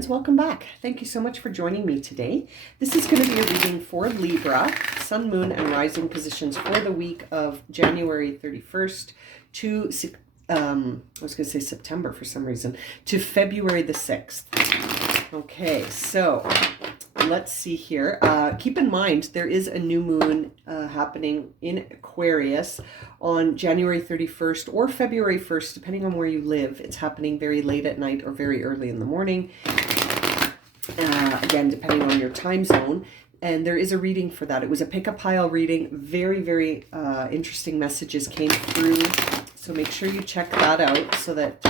friends, welcome back. Thank you so much for joining me today. This is going to be a reading for Libra, Sun, Moon, and Rising positions for the week of January 31st to, I was going to say September for some reason, to February the 6th. Okay, so let's see here. Keep in mind, there is a new moon happening in Aquarius on January 31st or February 1st, depending on where you live. It's happening very late at night or very early in the morning. Again, depending on your time zone. And there is a reading for that. It was a pick-a-pile reading. Very, very interesting messages came through. So make sure you check that out so that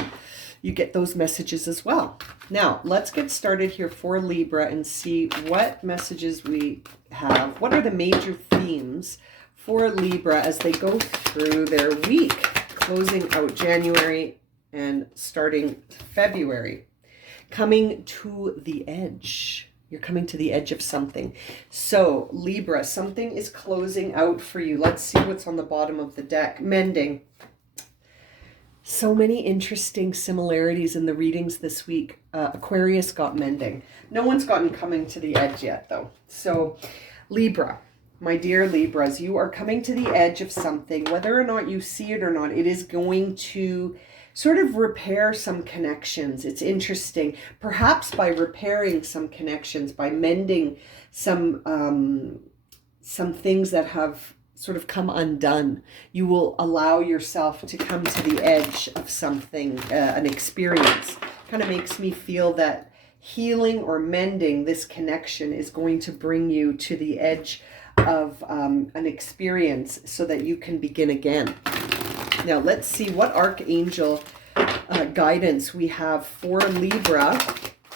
you get those messages as well. Now, let's get started here for Libra and see what messages we have. What are the major themes for Libra as they go through their week, closing out January and starting February? Coming to the edge. You're coming to the edge of something. So, Libra, something is closing out for you. Let's see what's on the bottom of the deck. Mending. So many interesting similarities in the readings this week. Aquarius got mending. No one's gotten coming to the edge yet, though. So, Libra, my dear Libras, you are coming to the edge of something. Whether or not you see it or not, it is going to sort of repair some connections. It's interesting. Perhaps by repairing some connections, by mending some things that have sort of come undone, you will allow yourself to come to the edge of something, an experience. Kind of makes me feel that healing or mending this connection is going to bring you to the edge of an experience so that you can begin again. Now let's see what archangel guidance we have for Libra.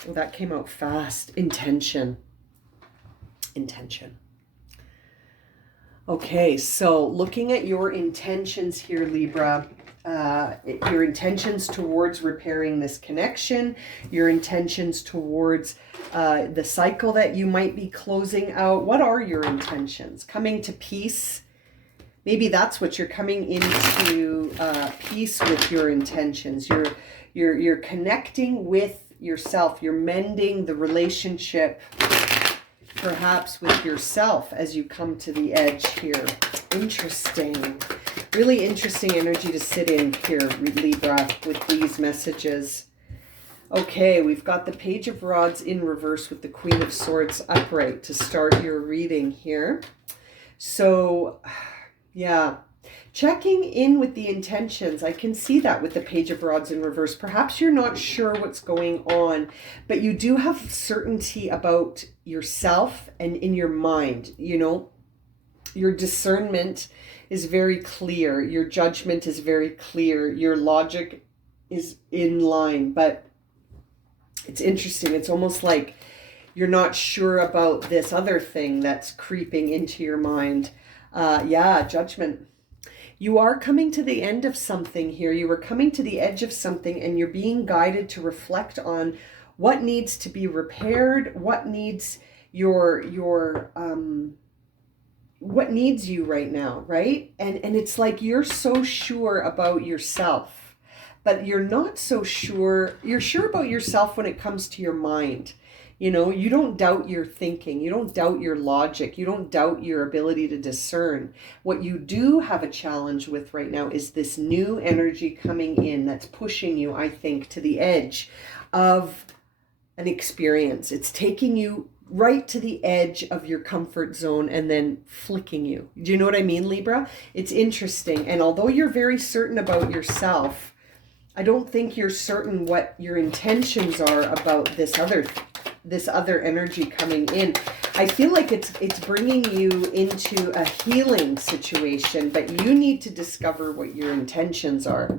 Oh, that came out fast. Intention. Okay, so looking at your intentions here, Libra, your intentions towards repairing this connection, your intentions towards the cycle that you might be closing out. What are your intentions? Coming to peace. Maybe that's what you're coming into peace with your intentions. You're connecting with yourself. You're mending the relationship perhaps with yourself as you come to the edge here. Interesting. Really interesting energy to sit in here, Libra, with these messages. Okay, we've got the Page of Rods in reverse with the Queen of Swords upright to start your reading here. So, yeah, checking in with the intentions. I can see that with the Page of Rods in reverse. Perhaps you're not sure what's going on, but you do have certainty about yourself and in your mind. You know, your discernment is very clear. Your judgment is very clear. Your logic is in line, but it's interesting. It's almost like you're not sure about this other thing that's creeping into your mind. Yeah, judgment. You are coming to the end of something here. You are coming to the edge of something and you're being guided to reflect on what needs to be repaired, what needs what needs you right now, right? And it's like you're so sure about yourself, but you're not so sure. You're sure about yourself when it comes to your mind. You know, you don't doubt your thinking. You don't doubt your logic. You don't doubt your ability to discern. What you do have a challenge with right now is this new energy coming in that's pushing you, I think, to the edge of an experience. It's taking you right to the edge of your comfort zone and then flicking you. Do you know what I mean, Libra? It's interesting. And although you're very certain about yourself, I don't think you're certain what your intentions are about this other energy coming in. I feel like it's bringing you into a healing situation, but you need to discover what your intentions are.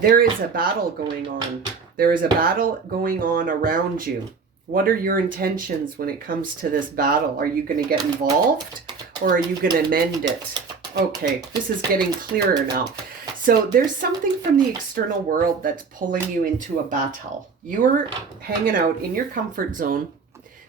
There is a battle going on. There is a battle going on around you. What are your intentions when it comes to this battle? Are you going to get involved or are you going to mend it? Okay, this is getting clearer now. So there's something from the external world that's pulling you into a battle. You're hanging out in your comfort zone,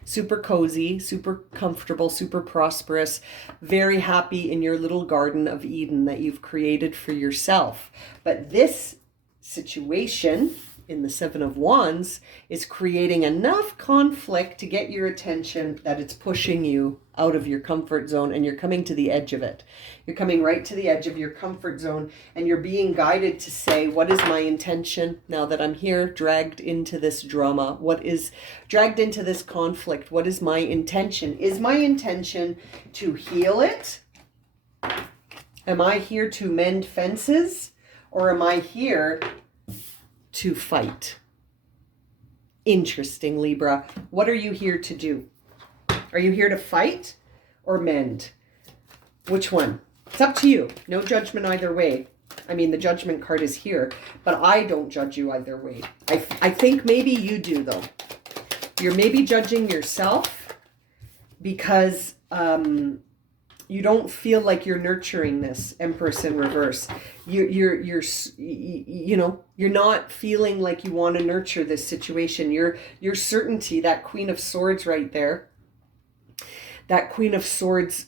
super cozy, super comfortable, super prosperous, very happy in your little Garden of Eden that you've created for yourself. But this situation in the Seven of Wands is creating enough conflict to get your attention that it's pushing you out of your comfort zone, and you're coming to the edge of it. You're coming right to the edge of your comfort zone, and you're being guided to say, what is my intention now that I'm here, dragged into this drama? What is dragged into this conflict? What is my intention? Is my intention to heal it? Am I here to mend fences, or am I here to fight? Interesting, Libra. What are you here to do? Are you here to fight or mend? Which one? It's up to you. No judgment either way. I mean, the judgment card is here, but I don't judge you either way. I think maybe you do, though. You're maybe judging yourself because you don't feel like you're nurturing this Empress in reverse. You're not feeling like you want to nurture this situation. Your certainty, that Queen of Swords right there, that Queen of Swords,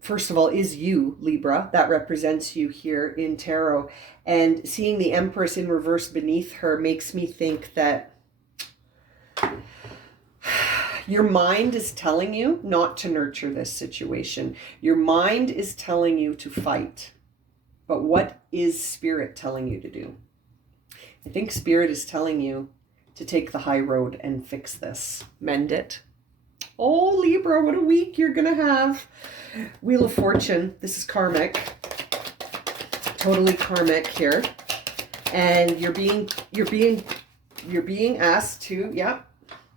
first of all, is you, Libra. That represents you here in tarot. And seeing the Empress in reverse beneath her makes me think that your mind is telling you not to nurture this situation. Your mind is telling you to fight. But what is Spirit telling you to do? I think Spirit is telling you to take the high road and fix this. Mend it. Oh, Libra, what a week you're going to have. Wheel of Fortune. This is karmic. Totally karmic here. And you're being asked to,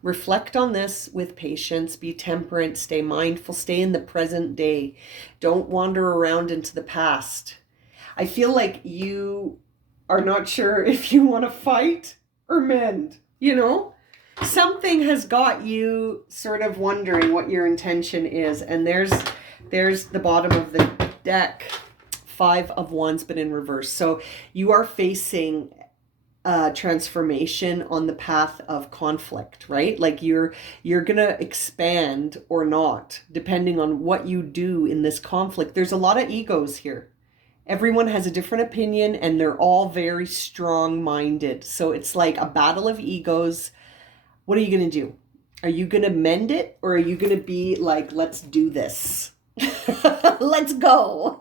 reflect on this with patience, be temperate, stay mindful, stay in the present day. Don't wander around into the past. I feel like you are not sure if you want to fight or mend, Something has got you sort of wondering what your intention is. And there's the bottom of the deck, 5 of Wands, but in reverse. So you are facing transformation on the path of conflict, right? Like you're gonna expand or not, depending on what you do in this conflict. There's a lot of egos here. Everyone has a different opinion, and they're all very strong-minded. So it's like a battle of egos. What are you gonna do? Are you gonna mend it, or are you gonna be like, let's do this? Let's go,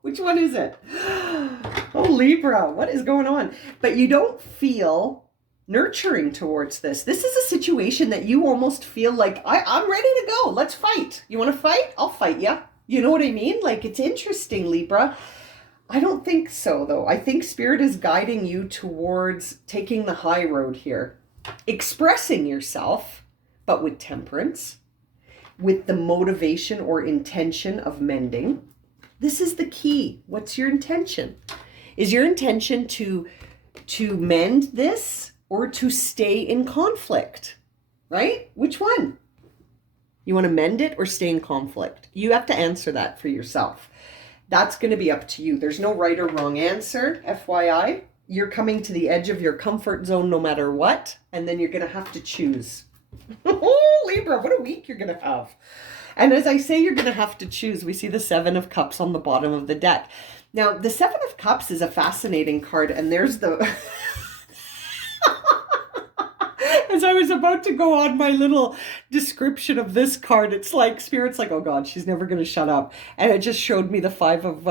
Which one is it? Oh, Libra, what is going on? But you don't feel nurturing towards this. This is a situation that you almost feel like, I'm ready to go. Let's fight. You want to fight? I'll fight you. You know what I mean? Like, it's interesting, Libra. I don't think so, though. I think Spirit is guiding you towards taking the high road here. Expressing yourself, but with temperance, with the motivation or intention of mending. This is the key. What's your intention? Is your intention to mend this or to stay in conflict, right? Which one? You want to mend it or stay in conflict? You have to answer that for yourself. That's going to be up to you. There's no right or wrong answer, FYI. You're coming to the edge of your comfort zone no matter what, and then you're going to have to choose. Oh, Libra, what a week you're going to have. And as I say, you're going to have to choose. We see the 7 of Cups on the bottom of the deck. Now, the 7 of Cups is a fascinating card, and there's the... As I was about to go on my little description of this card, it's like, Spirit's like, oh God, she's never going to shut up. And it just showed me the 5 of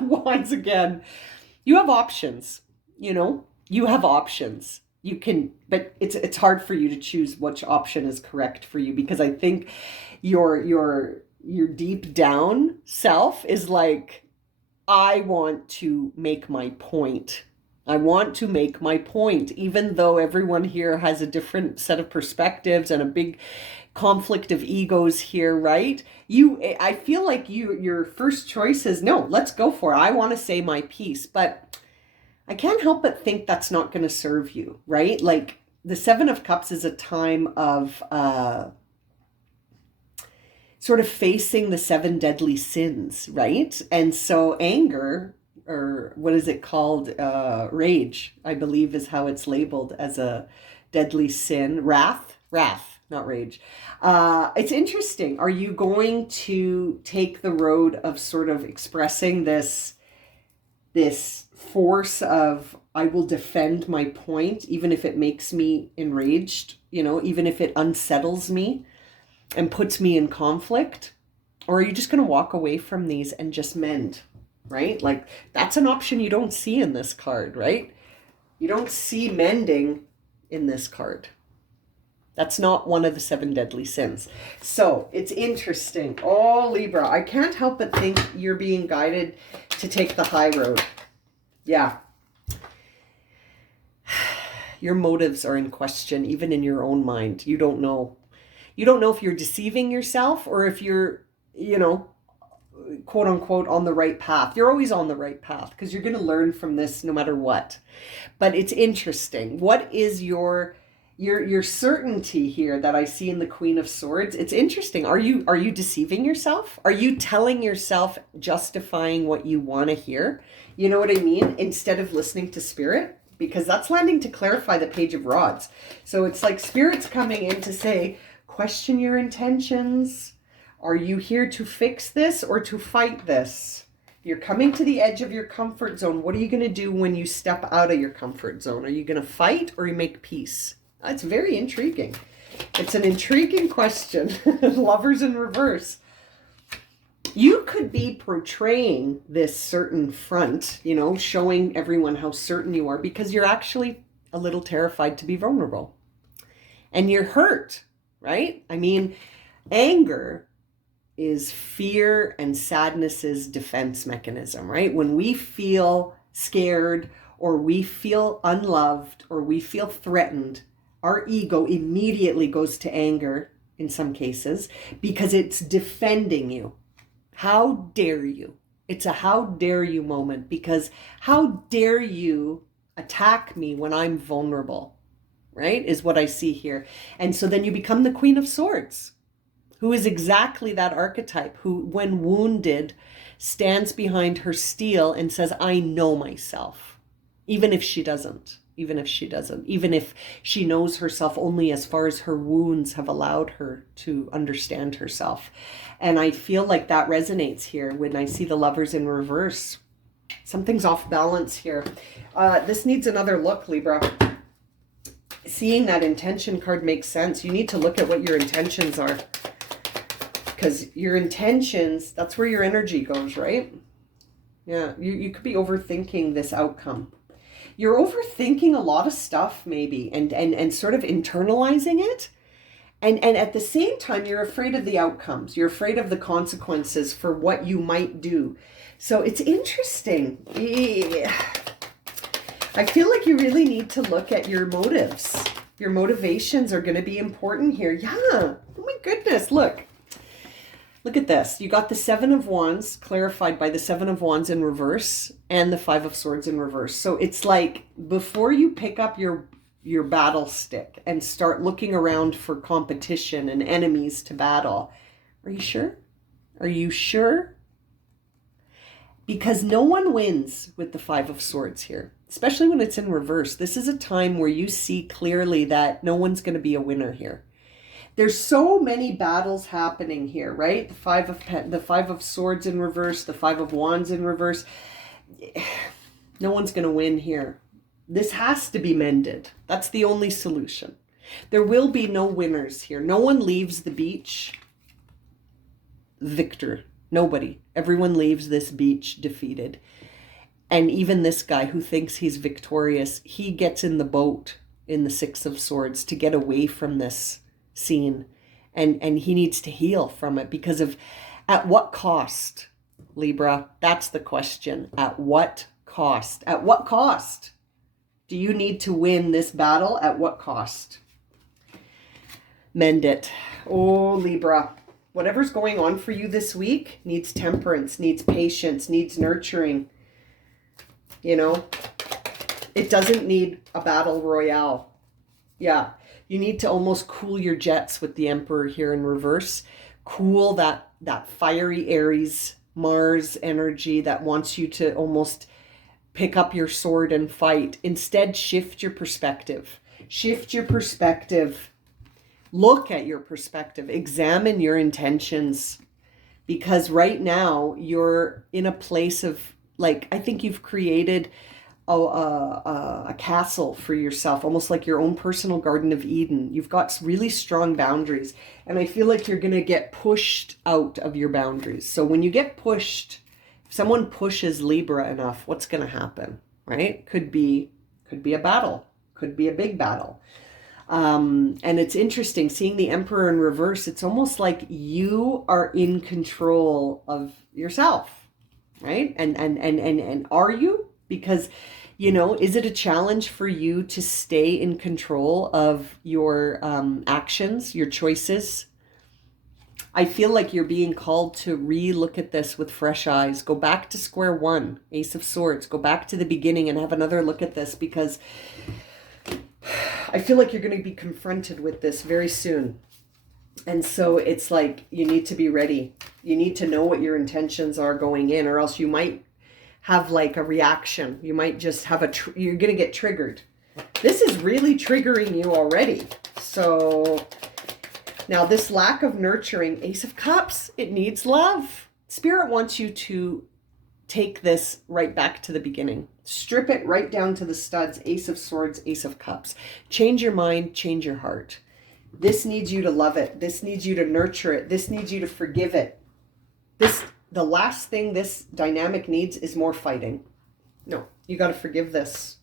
Wands again. You have options, You have options. You can, but it's hard for you to choose which option is correct for you, because I think your deep down self is like, I want to make my point. I want to make my point, even though everyone here has a different set of perspectives and a big conflict of egos here, right? I feel like your first choice is, no, let's go for it. I want to say my piece, but I can't help but think that's not going to serve you, right? Like, the 7 of Cups is a time of sort of facing the 7 deadly sins, right? And so anger, or what is it called? Rage, I believe is how it's labeled as a deadly sin. Wrath, not rage. It's interesting. Are you going to take the road of sort of expressing this force of I will defend my point, even if it makes me enraged, even if it unsettles me and puts me in conflict? Or are you just going to walk away from these and just mend, right? Like, that's an option you don't see in this card, right? You don't see mending in this card. That's not one of the 7 deadly sins. So it's interesting. Oh, Libra, I can't help but think you're being guided to take the high road. Yeah. Your motives are in question, even in your own mind. You don't know. You don't know if you're deceiving yourself or if you're, quote unquote, on the right path. You're always on the right path because you're going to learn from this no matter what. But it's interesting. What is your certainty here that I see in the Queen of Swords? It's interesting. Are you deceiving yourself? Are you telling yourself, justifying what you want to hear? You know what I mean? Instead of listening to Spirit? Because that's landing to clarify the Page of Rods. So it's like Spirit's coming in to say, question your intentions. Are you here to fix this or to fight this? You're coming to the edge of your comfort zone. What are you going to do when you step out of your comfort zone? Are you going to fight or you make peace? That's very intriguing. It's an intriguing question. Lovers in reverse. You could be portraying this certain front, showing everyone how certain you are because you're actually a little terrified to be vulnerable. And you're hurt, right? I mean, anger is fear and sadness's defense mechanism, right? When we feel scared or we feel unloved or we feel threatened, our ego immediately goes to anger in some cases because it's defending you. How dare you? It's a how dare you moment because how dare you attack me when I'm vulnerable, right? Is what I see here. And so then you become the Queen of Swords, who is exactly that archetype, who, when wounded, stands behind her steel and says, I know myself, even if she doesn't. Even if she knows herself only as far as her wounds have allowed her to understand herself. And I feel like that resonates here when I see the Lovers in reverse. Something's off balance here. This needs another look, Libra. Seeing that intention card makes sense. You need to look at what your intentions are. Because your intentions, that's where your energy goes, right? Yeah, you could be overthinking this outcome. You're overthinking a lot of stuff maybe and sort of internalizing it. And at the same time, you're afraid of the outcomes. You're afraid of the consequences for what you might do. So it's interesting. I feel like you really need to look at your motives. Your motivations are going to be important here. Yeah. Oh my goodness. Look at this. You got the 7 of Wands clarified by the 7 of Wands in reverse and the 5 of Swords in reverse. So it's like before you pick up your battle stick and start looking around for competition and enemies to battle. Are you sure? Are you sure? Because no one wins with the 5 of Swords here, especially when it's in reverse. This is a time where you see clearly that no one's going to be a winner here. There's so many battles happening here, right? The 5 of Swords in reverse, the 5 of Wands in reverse. No one's going to win here. This has to be mended. That's the only solution. There will be no winners here. No one leaves the beach victor. Nobody. Everyone leaves this beach defeated. And even this guy who thinks he's victorious, he gets in the boat in the 6 of Swords to get away from this scene. And he needs to heal from it because of, at what cost, Libra? That's the question. At what cost? At what cost do you need to win this battle? At what cost? Mend it. Oh, Libra. Whatever's going on for you this week needs temperance, needs patience, needs nurturing. It doesn't need a battle royale. Yeah. You need to almost cool your jets with the Emperor here in reverse. Cool that fiery Aries Mars energy that wants you to almost pick up your sword and fight. Instead, shift your perspective. Shift your perspective. Look at your perspective. Examine your intentions. Because right now, you're in a place of, I think you've created a castle for yourself, almost like your own personal Garden of Eden. You've got really strong boundaries, and I feel like you're going to get pushed out of your boundaries. So when you get pushed, if someone pushes Libra enough, what's going to happen, right? Could be a battle, could be a big battle. And it's interesting seeing the Emperor in reverse. It's almost like you are in control of yourself, right? And are you? Because, is it a challenge for you to stay in control of your actions, your choices? I feel like you're being called to re-look at this with fresh eyes. Go back to square one, Ace of Swords. Go back to the beginning and have another look at this, because I feel like you're going to be confronted with this very soon. And so it's like you need to be ready. You need to know what your intentions are going in, or else you might have like a reaction. You might just have you're going to get triggered. This is really triggering you already. So now this lack of nurturing, Ace of Cups, it needs love. Spirit wants you to take this right back to the beginning. Strip it right down to the studs. Ace of Swords, Ace of Cups. Change your mind, change your heart. This needs you to love it. This needs you to nurture it. This needs you to forgive it. The last thing this dynamic needs is more fighting. No, you got to forgive this.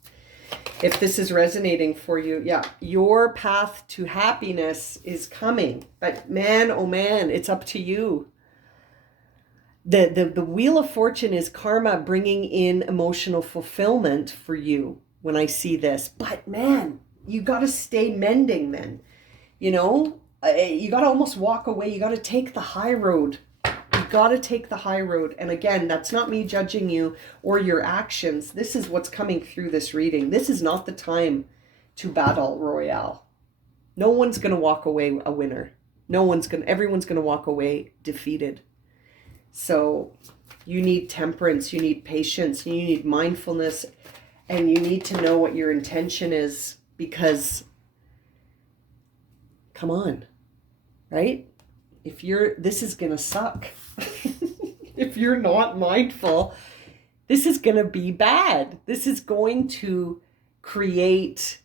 If this is resonating for you, yeah, your path to happiness is coming. But man, oh man, it's up to you. The Wheel of Fortune is karma bringing in emotional fulfillment for you when I see this. But man, you got to stay mending then. You got to almost walk away. You got to take the high road. Got to take the high road. And again, that's not me judging you or your actions. This is what's coming through this reading. This is not the time to battle royale. No one's going to walk away a winner. Everyone's going to walk away defeated. So you need temperance, you need patience, you need mindfulness, and you need to know what your intention is, because come on, right? This is going to suck. If you're not mindful, this is going to be bad. This is going to create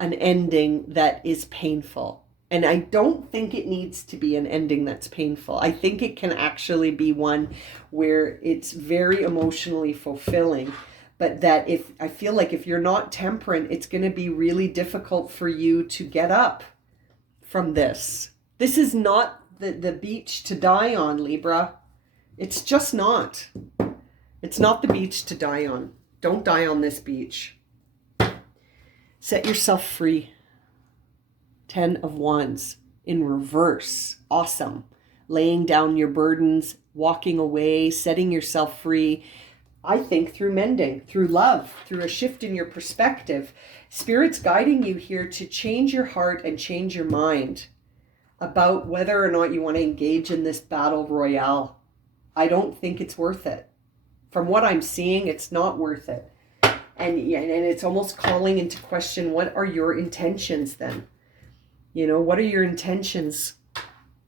an ending that is painful. And I don't think it needs to be an ending that's painful. I think it can actually be one where it's very emotionally fulfilling. But that I feel like if you're not temperate, it's going to be really difficult for you to get up from this. This is not the beach to die on, Libra. It's just not. It's not the beach to die on. Don't die on this beach. Set yourself free. 10 of Wands in reverse. Awesome. Laying down your burdens, walking away, setting yourself free. I think through mending, through love, through a shift in your perspective. Spirit's guiding you here to change your heart and change your mind about whether or not you want to engage in this battle royale. I don't think it's worth it. From what I'm seeing, it's not worth it. And it's almost calling into question, what are your intentions then? What are your intentions?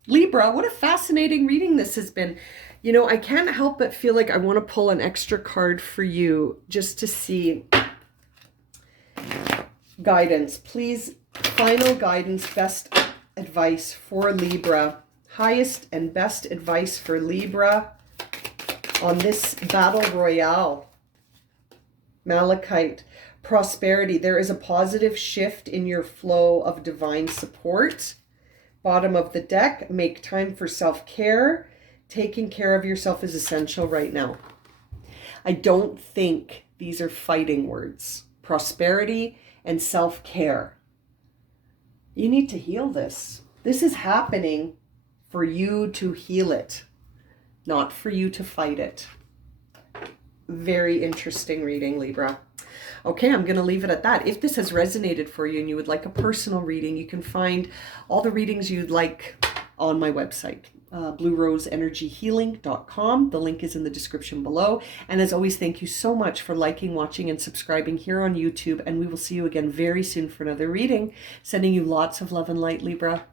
Libra, what a fascinating reading this has been. I can't help but feel like I want to pull an extra card for you just to see guidance. Please, final guidance, best advice for Libra. Highest and best advice for Libra on this battle royale. Malachite. Prosperity. There is a positive shift in your flow of divine support. Bottom of the deck. Make time for self-care. Taking care of yourself is essential right now. I don't think these are fighting words. Prosperity and self-care. You need to heal this. This is happening for you to heal it, not for you to fight it. Very interesting reading, Libra. Okay, I'm going to leave it at that. If this has resonated for you and you would like a personal reading, you can find all the readings you'd like on my website, blueroseenergyhealing.com. The link is in the description below. And as always, thank you so much for liking, watching, and subscribing here on YouTube. And we will see you again very soon for another reading. Sending you lots of love and light, Libra.